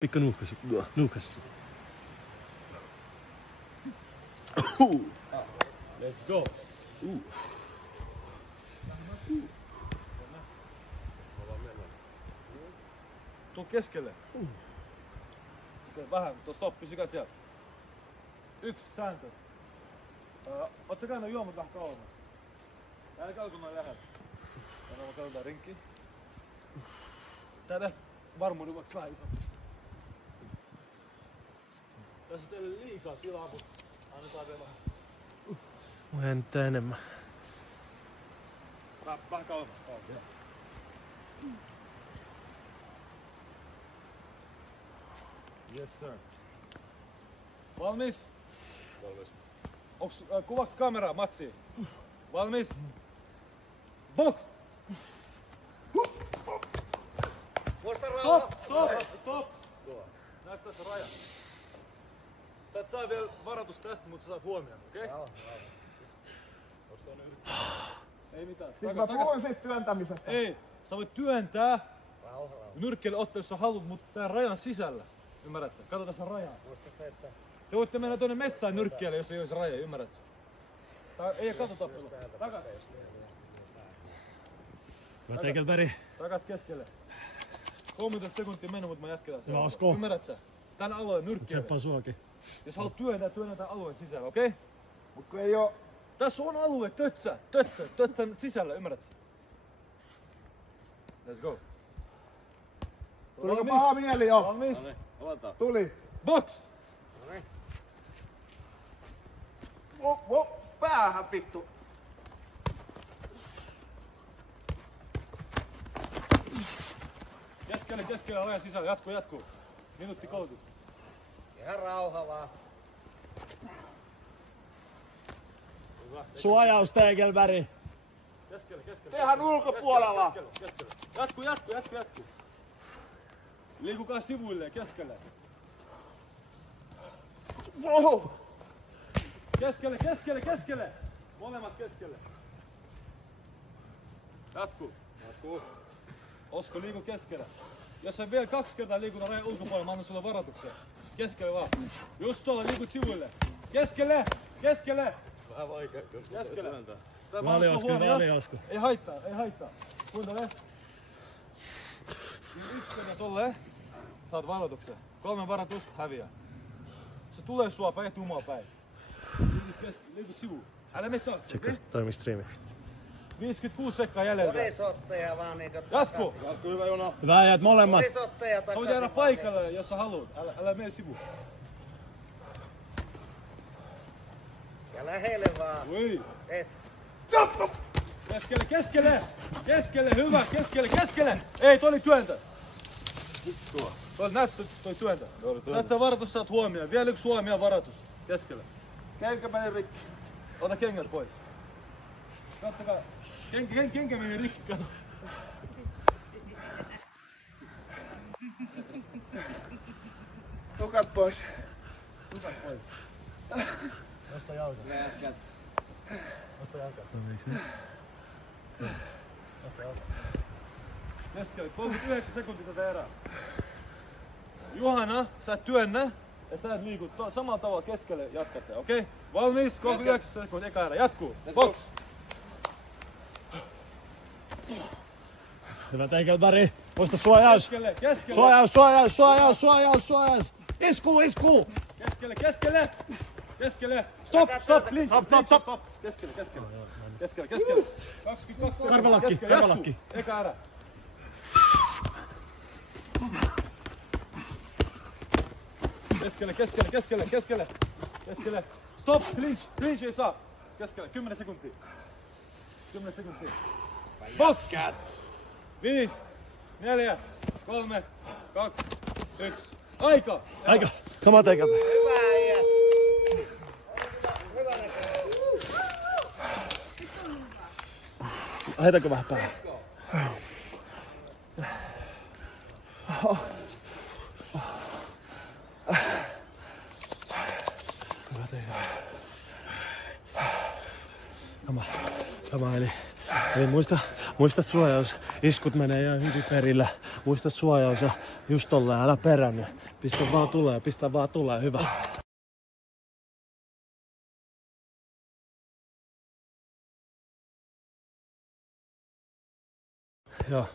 Pikku nuuhkas. Let's go. Tuu keskelle. Vähän, stop, pysykää siellä. Yksi sääntö. Ottakaa ne juomut vähän kauemmas. Älkää kun mä lähden. Tänään mä katsotaan rinkkiin. Tää tästä varmuuden vuoksi vähän isompi. Tässä on teille liikaa tilaa, kun annetaan vielä vähän. Vähän nyt enemmän. Vähän kauemmas. Yes sir. Valmis? Valmis. Onks kuvaks kameraa, Matsi? Valmis? Box! Stop! Näyttää se raja. Sä et saa vielä varoitus tästä, mutta sä saat huomioon, okei? Okay? Ei mitään. Siis mä puhuin siitä työntämisestä. Ei, sä voit työntää nyrkkeelle ottaa, jos sä haluat, mutta tää rajan sisällä. Ymmärrät sä? Kato tässä rajaa. Te voitte mennä tuonne metsään nyrkkeelle, jos ei olisi raja, ymmärrät sä? Ei kato tappelu. Takas. Hyvä Tegelberg. Takas keskelle. 30 sekuntia mennyt, mutta mä jatketaan sen. Lasko. Ymmärrät sä? Tän alueen nyrkkeelle. Tseppaa suakin. Jos haluat työntää tän alueen sisällä, okei? Okay? Mut kun ei oo... Tässä on alue, tötsän sisällä, ymmärrät sä? Let's go. Tuliko paha mieli jo? Valmis? Tuli. Box! Päähän vittu. Keskelle rajan sisällä, jatkuu. Minuutti 30. Ihan rauha vaan. Suojaus Tegelberg. Keskelle. Tehän ulkopuolella. Keskelle. Jatkuu. Liikukaa sivuilleen, keskelle. Wow. Keskelle. Molemmat keskelle. Jatkuu. Osko, liiku keskelle. Jos sä vielä 2 kertaa liikut rajan ulkopuolella, mä annan sulle varoituksen. Keskelle vaan. Just tuolla liikut sivuille. Keskelle. Vähän vaikea, jos Keskelle. Vaaliosku. Ei haittaa. Kuuntele. Yksi kerta tolleen. Saat varoituksen. 3 varoitusta häviää. Se tulee sua päin, tumaa päin. Liikut sivuun. Älä mene taakse. Tsekkas toimii striimi. 56 sekkaa jäljellä. Polisotteja vaan niitä. Jatku! Hyvä Jono. Hyvä ajat molemmat. Polisotteja Sä voit takaisin. jäädä paikalle, jos sä haluat. Älä mene sivuun. Ja lähelle vaan. Ui. Es. Keskelle, hyvä, keskelle! Ei, toi oli työntä! Näytä toi työntä. Näytä sä varoitus, saat huomioon. Vielä yksi huomioon varoitus. Keskelle. Kenkä meni rikki. Ota kengät pois. Kattokaa. Kenkä meni rikki, kato. Nukat pois. Nosta jalka. Keskelle, 39 sekuntia tätä erää. Juhana, sä et työnnä ja sä et liiku samalla tavalla keskelle jatkatte, okei? Okay? Valmis, 39 sekuntia, eka erä, jatkuu. Box! Hyvä Tegelberg. Muista suojaus. Keskelle! Suojaus. Isku. Keskelle! Stop! Keskelle! 22 sekuntia. Karvalakki. Eka erä. Keskelle! Stop! Clinch ei saa! Keskelle, 10 sekuntia. Box! 5, 4, 3, 2, 1. Aika! Come on Tegelberg. Hyvä äijä. Hyvä näkö. Heitäänkö vähän päälle? Hyvä Tegelberg. Sama eli muista suojaus. Iskut menee ihan hyvin perillä. Muista suojaus ja just tolleen, älä peränny. Pistä vaan tulee, hyvä. Joo,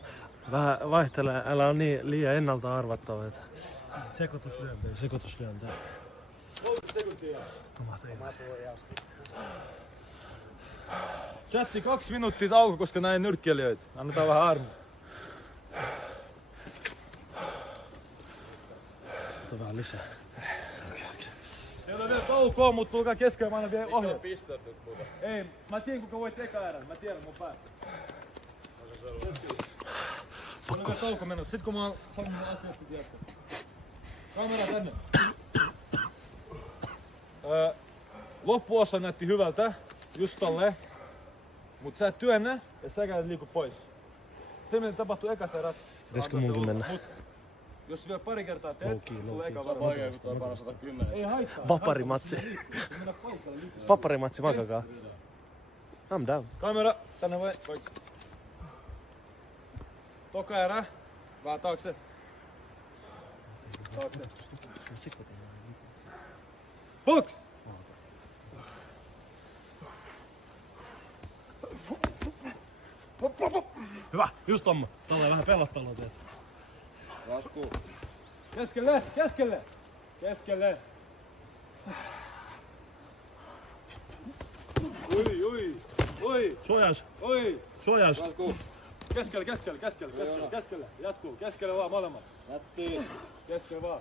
vähän vaihtelee, älä ole niin liian ennalta arvattava. Sekoituslyöntejä. 30 sekuntia. Chatti 2 minuuttia tauko, koska näin nyrkkeilijöitä. Annetaan vähän armoa. Ota vähän lisää. Siellä on vielä taukoa, mutta tulkaa keskellä, mä annan vielä ohjeet. Ei, mä tiedän kuka voit eka erän, mä tiedän mun päästä. Pakko. On tauko menossa, sit kun mä oon sanonut mun asiat, sit jatkaa. Kamera tänne. Loppuosa näytti hyvältä, just tolle. Mut sä et työnnä ja säkään et liiku pois. Se mitä tapahtuu ekas eräs. Pitäisikö munkin mennä? Jos vielä pari kertaa teet, tulee eka varmaan. Vaikea, kun toi paras 110. Ei haittaa. Vaparimatsi. Vaparimatsi, makakaa. I'm down. Kamera, tänne vai? Toka erä. Vähän taakse. Taakse. Box! Hyvä, just tommo. Tällä vähän pelottelua, teet. Lasku. Keskelle, keskelle! Keskelle! Oi! Suojaus, Oi! suojaus. Lasku. Keskelle! Jatkuu, keskelle vaan molemmat. Jättiin. Keskelle vaan.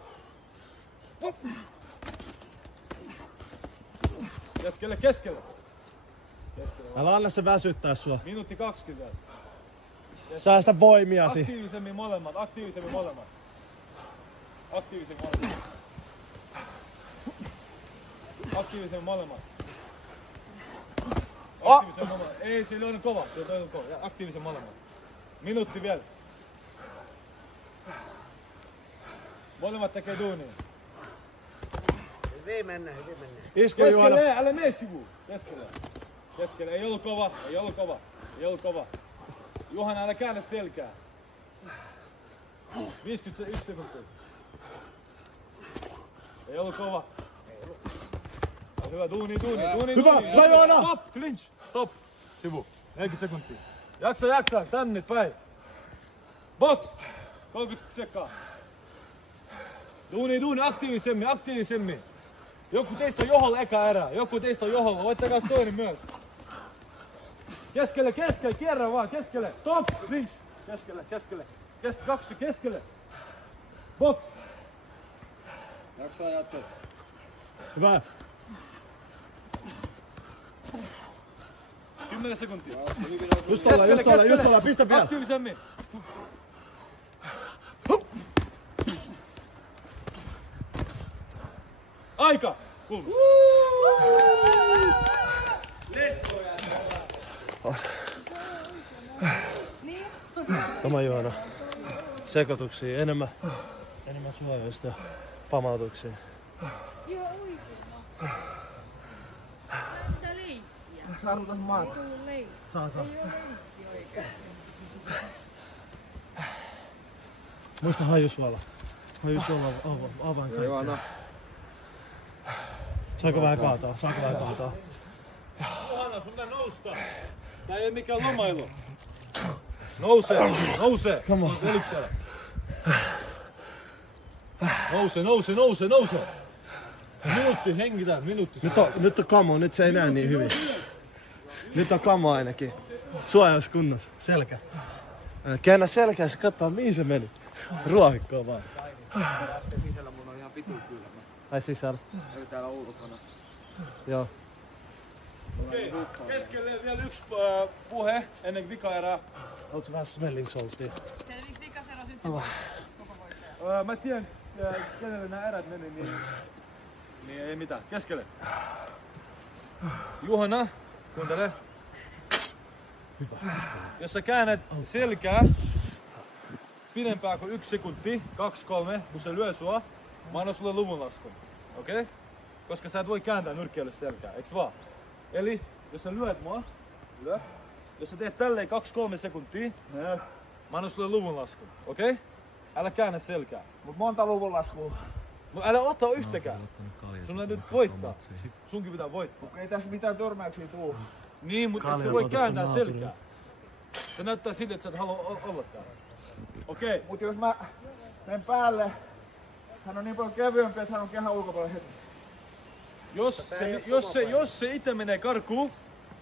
Keskelle! Keskelle vaan. Älä anna se väsyttää sua. Minuutti 20. Säästä voimiasi. Aktiivisemmin molemmat. Aktiivisemmin molemmat. Ei, se on kova. Ja aktiivisen molemmat. Minuutti vielä. Molemmat tekee duunia. Hyvin mennä. Isku Juhana. Keskelle, älä mene sivuun. Keskelle. Ei ollut kova. Juhana, älä käännä selkää. 51 sekuntia. Ei ollut kova. Hyvä, duuni. Hyvä, Juhana! Stop, clinch. Stop. Sivu. 40 sekuntia. Jaksa. Tänne päin. Box. 30 sekkaa. Duuni. Aktiivisemmin. Joku teistä on joholla eka erää. Voittakaa toinen myös. Keskelle. Kierrä vaan. Keskelle. Stop. Clinch. Keskelle. Keskelle. Box. Jaksaa jatkaa. Hyvä. 10 sekuntia. Just tuolla, pistä vielä. Aktiivisemmin. Aika! Kuuluu. Tämä Joona. Sekoituksia, enemmän suojausta ja pamautuksia. Ihan oikein. Mitä leikkiä? Saanut tässä maata. Ei ollut leikkiä. Saa. Ei ole leikkiä oikein. Muista hajusuola. Avain Joona. Saako vähän kaataa? Johanna, sun pitää nousta. Tää ei mikään lomailu. Nouse. Come on. Eliksellä. Nouse. Minuutti, hengitään, minuutti. Nyt on kamo, nyt se ei näe niin hyvin. Nyt on kamo ainakin. Suojaus kunnossa, selkä. Käännä selkää, se katsoo mihin se meni. Ruohikkoa vaan. Sisällä mun on ihan vitun kylmä. Ai sisällä. Ei täällä ulkona. Joo. Okei, keskelle vielä yksi puhe ennen vikaerää. Oletko vähän smelling saltia? Selviks vikasero nyt se koko voittaja? Mä tiedän, kenelle nämä erät meni, niin ei mitään. Keskelle. Juhana, kuuntele. Jos sä käännät selkää pidempää kuin 1 sekunti, 2-3, kun se lyö sua, mä annan sulle luvun laskun. Okei? Koska sä et voi kääntää nyrkkeelle selkää, eiks vaan? Eli, jos sä lyöt mua, jos sä teet tälleen 2-3 sekuntia, mä annan sulle luvun laskun. Okei? Älä käännä selkää. Mut monta luvun laskua. No älä ota yhtäkään. Sun on nyt voittaa. Sunkin pitää voittaa. Ei tässä mitään törmäyksiä tuu. Niin, mutta et sä voi kääntää selkää. Se näyttää siltä, että sä et halua olla täällä. Okei. Mut jos mä menen päälle, hän on niin paljon kevyempi, että hän on kehän ulkopuolella heti. Jos se itse menee karkuun,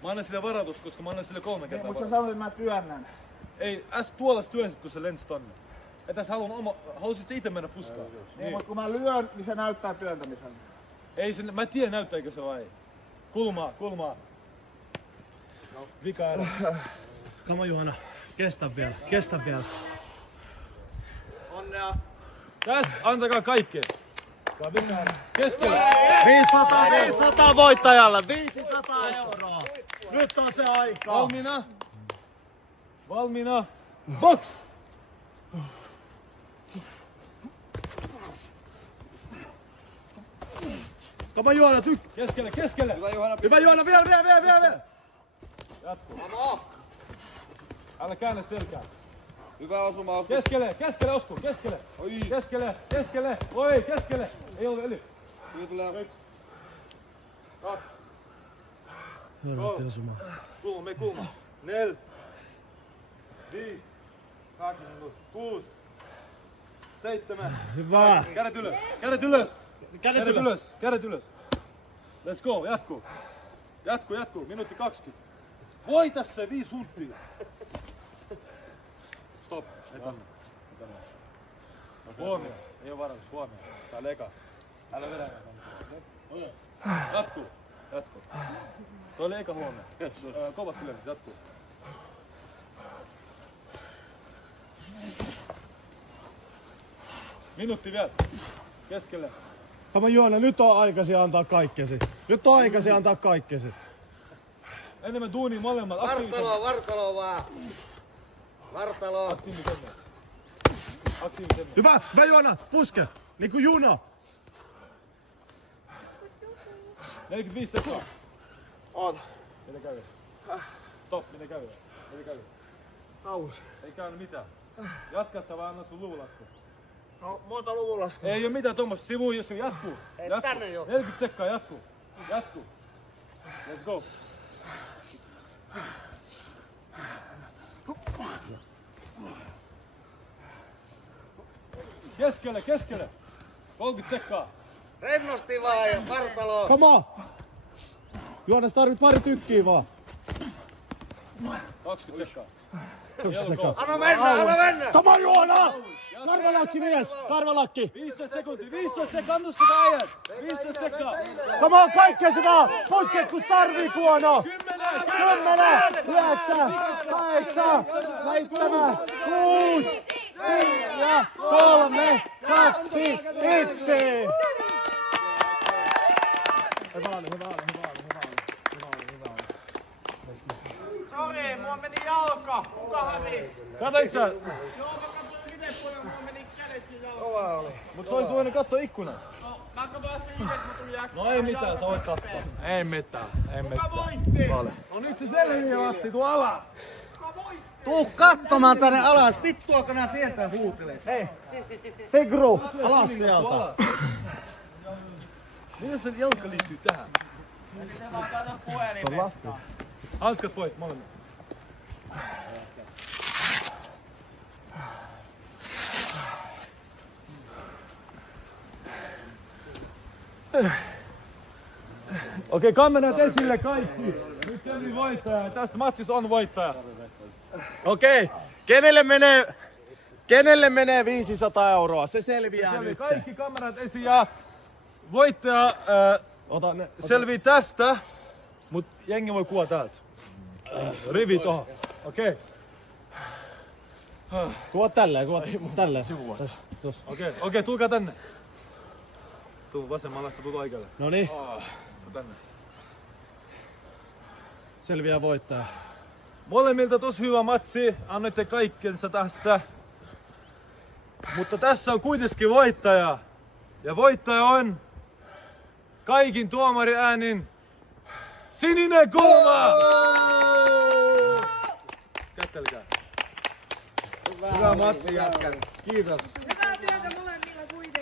mä annan sille varoitus, koska mä annan sille 3 Niin, kertaa mut sä varoitus. sanoit, että mä työnnän. Ei, tuolla työnsit, kun se lensi tonne. Etäs halusit sä itse mennä puskaan? Niin, mut kun mä lyön, niin se näyttää työntämisen. Ei se, mä en tiedä näyttääkö se vai ei. Kulmaa. Vika älä. Come on Juhana, kestä vielä. Onnea! Tässä, antakaa kaikkea. Keskellä. 500 voittajalle, 500 €. Nyt on se aika. Valmiina. Box! Come on Juhana, Keskelle. Hyvä Juhana, vielä. Jatku. Älä käännä selkää. Hyvä osuma, Osku. Keskelle Osku, keskelle. Oi. Keskelle. Oi, keskelle. Ei ole yli. Siinä tulee. 2. Hyvä suma. Kulma. 4. 5. 8. 6. 7. Hyvä. Kädet ylös. Let's go, jatkuu. Minuutti 20. Voita se 5 huntia. Stop. Etanne. Huomio. Ei oo varoitus. Huomio. Tää on eka. Älä vedä enää. Jatkuu. Toi oli eka huomio. Kovasti lyönyt. Jatkuu. Minuutti vielä. Keskelle. Come on Juhana, nyt on aikasi antaa kaikkesi. Enemmän duunia molemmat. Vartalo vaan. Vartalo. Aktiivisemmin. Hyvä Juhana, puske. Niinku juna. 45 sekuntia. Oota. Miten kävi? Stop, miten kävi? Aus. Ei käynyt mitään. Jatkat sä vaan anna sun luvulasku. No, monta luvun laskua. Ei oo mitään tommoista sivuun, jos se jatkuu. Ei, tänne jo. 40 sekkaa, jatkuu. Let's go. Keskelle. 30 sekkaa. Rennosti vaan ja vartalo. Come on. Juhana, sä tarvit pari tykkiä vaan. 20 sekkaa. Anna mennä. Come on Juhana. Karvalakki. 15 sekuntia, kannustetaan äijät. 15 sekkaa. Come on, kaikkesi vaan. Poske kun sarvikuono. 10, 9, 8, 7, 6, 4, 3, 2, 1. Hyvä. Sori, mulla meni jalka. Kuka hävisi? Katoit sä? Joo, mä katsoin livepuolella, mulla meni kädet ja jalka. Mut sä olisit voinut katsoa ikkunasta. No, mä katsoin äsken lives, mä tulin äkkiä. No ei mitään, sä voit katsoa. Ei mitään. Kuka voitti? No nyt se selviää asti, tuu alas. Kuka voitti? Tuu katsomaan tänne alas. Vittuako nää sieltä huutelee? Tegru, alas sieltä. Miten se jalka liittyy tähän? Se on Lassi. Hanskat pois, molemmat. Okei, kamerat esille kaikki. Nyt selvi voittaja. Tässä matsissa on voittaja. Okei, kenelle menee 500 €? Se selviää Selvi nyt. kaikki kamerat esiin ja voittaja Ota ne. selvii tästä, mut jengi voi kuvaa täältä. Rivi tohon. Okei. Kuva tälleen. Okei, tulkaa tänne. Tuu vasemmalla, sä tuut oikealle. Noniin, Tänne. selviää voittaja. Molemmilta tosi hyvä matsi, annoitte kaikkensa tässä. Mutta tässä on kuitenkin voittaja. Ja voittaja on kaikin tuomariäänin sininen kulma! Kättelkää. Hyvä matsi jätkät. Kiitos. Hyvää työtä molemmilla kuitenkin.